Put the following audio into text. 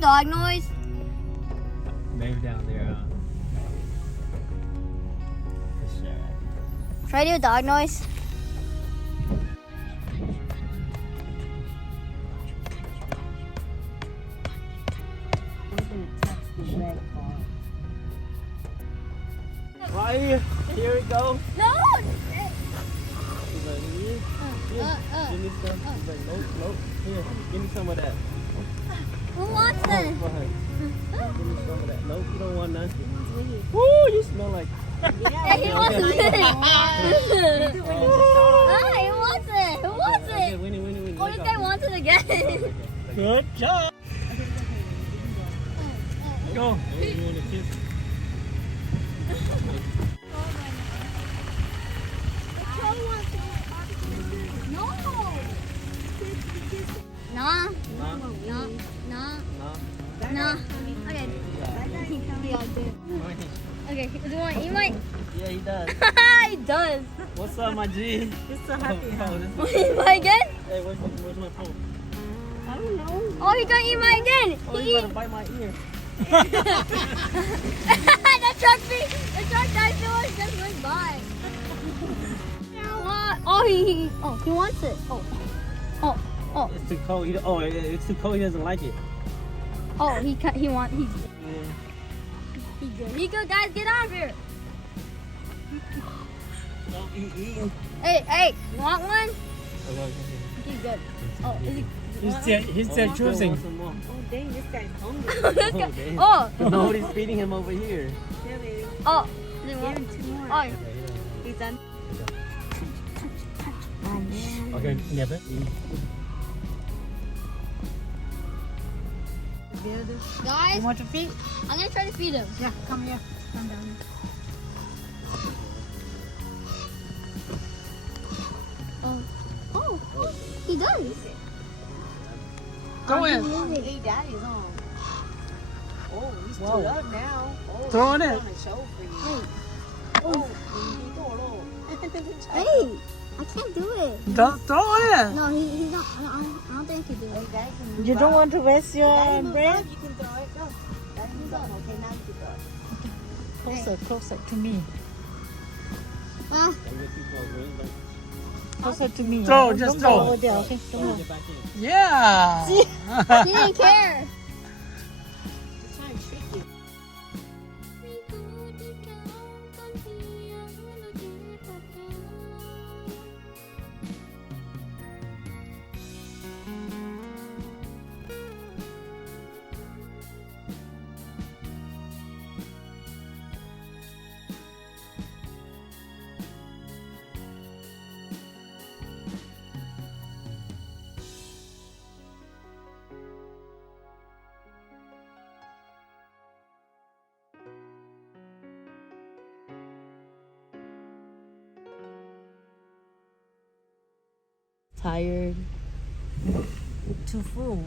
dog noise. Maybe down there. For sure. Try to do a dog noise. Right here. Here we go. No. He's like, here. Give me some. He's like, nope. Here, give me some of that. Who wants it? Go ahead. Give me some of that. Nope, you don't want none. Woo, you smell like. Yeah, he wants it. He wants it. Who wants Okay, it? Winnie. Oh, this guy wants it again. Good job. Go. Oh, you want to kiss? No. No. No. Okay. Okay. Do you want to eat mine? Yeah, he does. He does. What's up, my G? You're so happy, huh? Want to eat mine again? Hey, where's my phone? I don't know. Oh, he's gonna eat mine again. Oh, He you eat. better bite my ear. The truck died to us just went by. Oh, he wants it. Oh, It's too cold. It's too cold. He doesn't like it. he good. He good, guys. Get out of here. Don't be eating. Hey, you want one? Okay. He's good. Oh, is he? He's still choosing. Some more. Oh, dang, this guy's hungry. Oh, Nobody's feeding him over here. Yeah, baby. oh. Give him 2 more. Oh, He's done. Okay, never. guys, You want to feed? I'm gonna try to feed him. Yeah, come here. Come down here. Oh, he does. Throw it. Hey, daddy's on. Oh, he stood Whoa. up now. Oh, Throw he's it. on a show for you. Oh, Hey, I can't do it. Don't throw it. No, he's not. I don't think he can do it. You don't want to waste your breath? You can throw it. Go. Daddy moves up. Okay, now you can throw it. Closer to me. Ah, Closer to me. Throw, just Don't throw. go over there, okay? Don't go. Get back in. Yeah. he didn't care. He's trying to trick you. Tired. Too full.